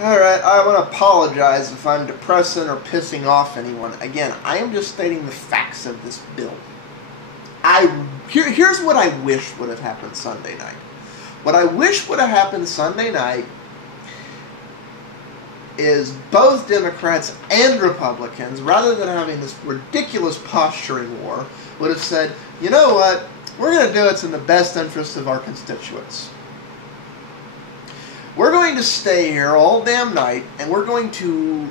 Alright, I want to apologize if I'm depressing or pissing off anyone. Again, I am just stating the facts of this bill. Here's what I wish would have happened Sunday night. What I wish would have happened Sunday night is both Democrats and Republicans, rather than having this ridiculous posturing war, would have said, you know what, we're going to do what's in the best interest of our constituents. We're going to stay here all damn night, and we're going to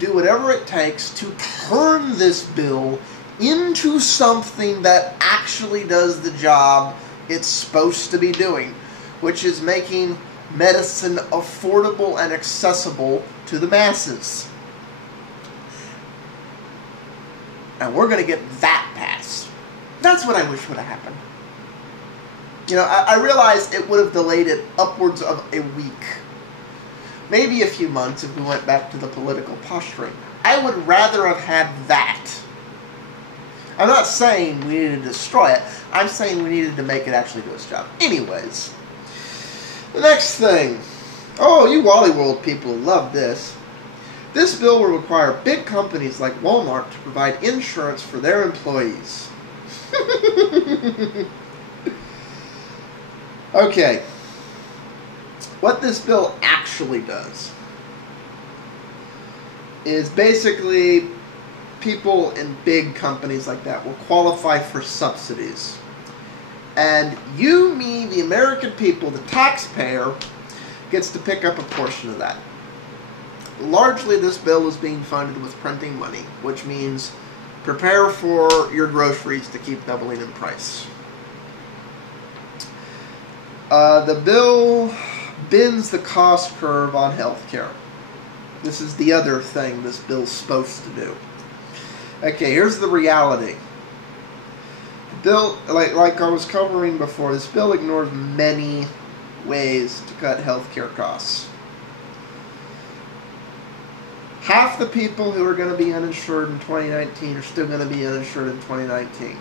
do whatever it takes to turn this bill into something that actually does the job it's supposed to be doing, which is making medicine affordable and accessible to the masses. And we're going to get that passed. That's what I wish would have happened. You know, I realize it would have delayed it upwards of a week. Maybe a few months if we went back to the political posturing. I would rather have had that. I'm not saying we needed to destroy it. I'm saying we needed to make it actually do its job. Anyways. The next thing. Oh, you Wally World people love this. This bill will require big companies like Walmart to provide insurance for their employees. Okay, what this bill actually does is basically people in big companies like that will qualify for subsidies. And you, me, the American people, the taxpayer, gets to pick up a portion of that. Largely this bill is being funded with printing money, which means prepare for your groceries to keep doubling in price. The bill bends the cost curve on healthcare. This is the other thing this bill's supposed to do. Okay, here's the reality. The bill, like I was covering before, this bill ignores many ways to cut healthcare costs. Half the people who are going to be uninsured in 2019 are still going to be uninsured in 2019.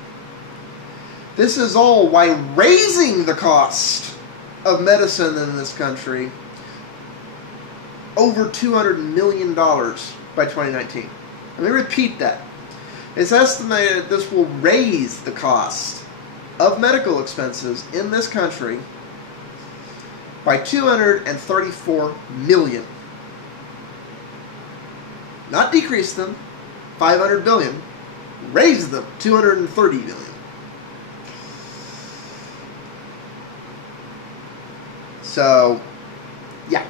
This is all while raising the cost of medicine in this country over $200 million by 2019. Let me repeat that. It's estimated that this will raise the cost of medical expenses in this country by $234 million. Not decrease them, $500 billion. Raise them, $230 billion. So, yeah,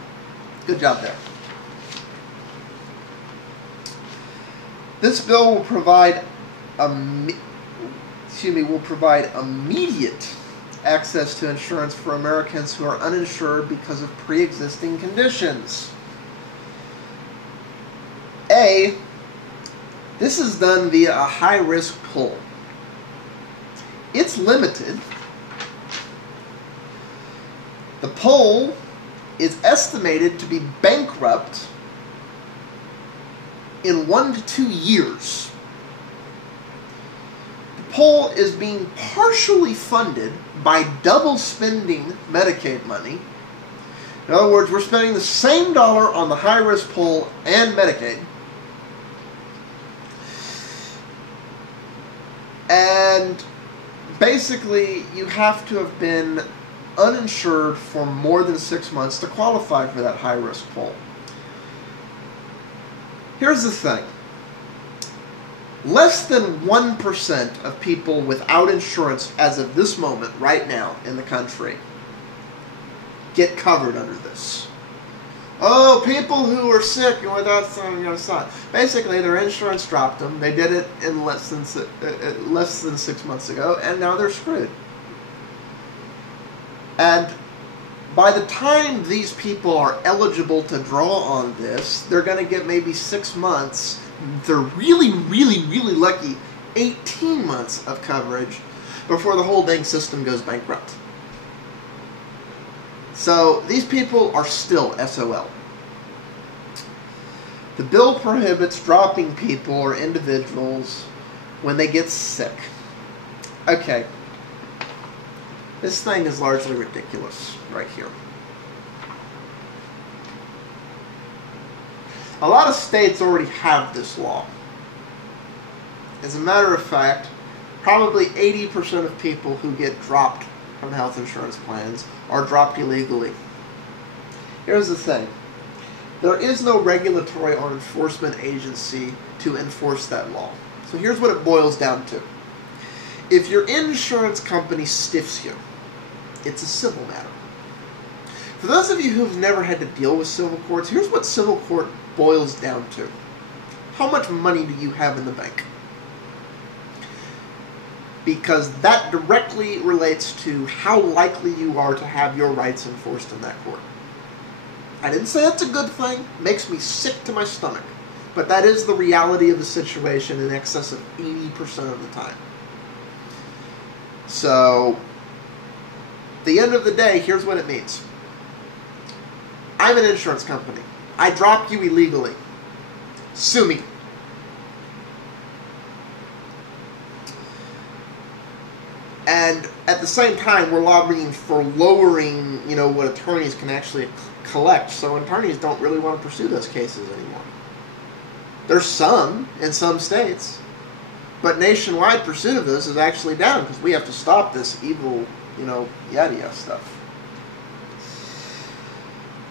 good job there. This bill will provide immediate access to insurance for Americans who are uninsured because of pre-existing conditions. This is done via a high-risk pool. It's limited. The poll is estimated to be bankrupt in 1 to 2 years. The poll is being partially funded by double spending Medicaid money. In other words, we're spending the same dollar on the high-risk poll and Medicaid. And basically, you have to have been uninsured for more than 6 months to qualify for that high-risk pool. Here's the thing. Less than 1% of people without insurance as of this moment, right now, in the country, get covered under this. Oh, people who are sick and without something. Basically, their insurance dropped them. They did it in less than 6 months ago, and now they're screwed. And by the time these people are eligible to draw on this, they're going to get maybe 6 months. They're really, really, really lucky, 18 months of coverage before the whole dang system goes bankrupt. So these people are still SOL. The bill prohibits dropping people or individuals when they get sick. Okay. This thing is largely ridiculous right here. A lot of states already have this law. As a matter of fact, probably 80% of people who get dropped from health insurance plans are dropped illegally. Here's the thing. There is no regulatory or enforcement agency to enforce that law. So here's what it boils down to. If your insurance company stiffs you, it's a civil matter. For those of you who've never had to deal with civil courts, here's what civil court boils down to. How much money do you have in the bank? Because that directly relates to how likely you are to have your rights enforced in that court. I didn't say that's a good thing. It makes me sick to my stomach. But that is the reality of the situation in excess of 80% of the time. So, at the end of the day, here's what it means. I'm an insurance company. I dropped you illegally. Sue me. And at the same time, we're lobbying for lowering, what attorneys can actually collect. So attorneys don't really want to pursue those cases anymore. There's some in some states, but nationwide pursuit of this is actually down because we have to stop this evil, yada stuff.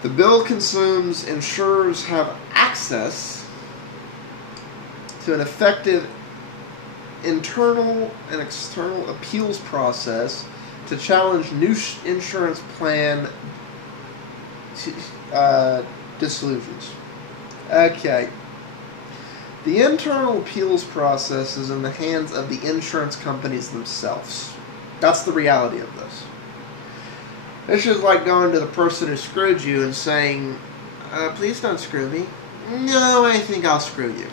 The bill consumes insurers have access to an effective internal and external appeals process to challenge new insurance plan dissolutions. Okay. The internal appeals process is in the hands of the insurance companies themselves. That's the reality of this. It's just like going to the person who screwed you and saying, please don't screw me. No, I think I'll screw you.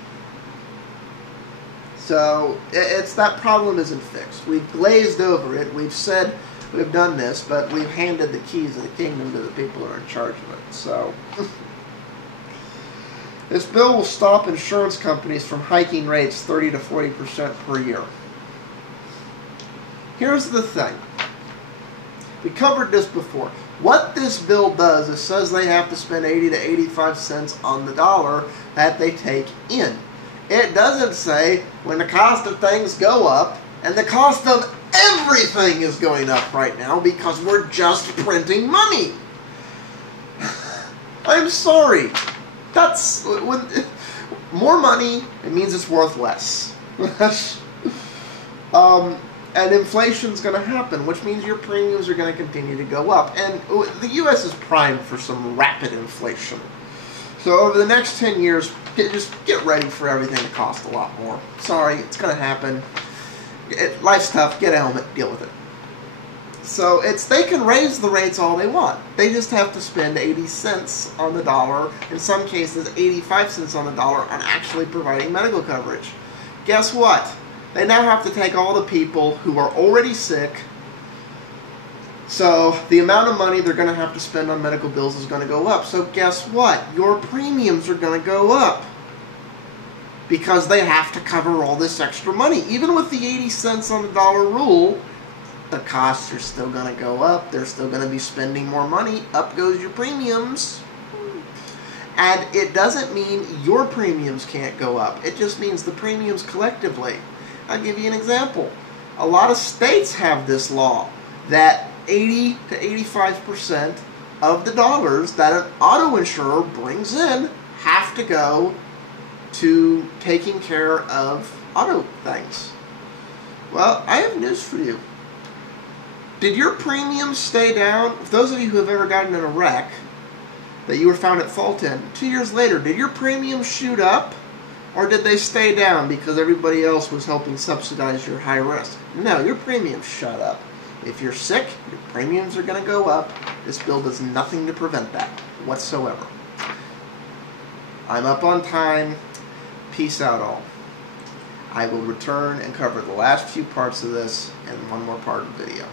So, it's that problem isn't fixed. We've glazed over it. We've said we've done this, but we've handed the keys of the kingdom to the people who are in charge of it. So, this bill will stop insurance companies from hiking rates 30 to 40% per year. Here's the thing. We covered this before. What this bill does is says they have to spend 80 to 85 cents on the dollar that they take in. It doesn't say when the cost of things go up, and the cost of everything is going up right now because we're just printing money. I'm sorry. That's when more money, it means it's worth less. And inflation's going to happen, which means your premiums are going to continue to go up. And the U.S. is primed for some rapid inflation. So over the next 10 years, just get ready for everything to cost a lot more. Sorry, it's going to happen. Life's tough. Get a helmet. Deal with it. So they can raise the rates all they want. They just have to spend 80 cents on the dollar, in some cases 85 cents on the dollar, on actually providing medical coverage. Guess what? They now have to take all the people who are already sick. So the amount of money they're going to have to spend on medical bills is going to go up. So guess what? Your premiums are going to go up because they have to cover all this extra money. Even with the 80 cents on the dollar rule, the costs are still going to go up. They're still going to be spending more money. Up goes your premiums. And it doesn't mean your premiums can't go up. It just means the premiums collectively. I'll give you an example. A lot of states have this law that 80 to 85% of the dollars that an auto insurer brings in have to go to taking care of auto things. Well, I have news for you. Did your premiums stay down? For those of you who have ever gotten in a wreck that you were found at fault in, 2 years later, did your premiums shoot up? Or did they stay down because everybody else was helping subsidize your high risk? No, your premiums shot up. If you're sick, your premiums are going to go up. This bill does nothing to prevent that whatsoever. I'm up on time. Peace out all. I will return and cover the last few parts of this in one more part of the video.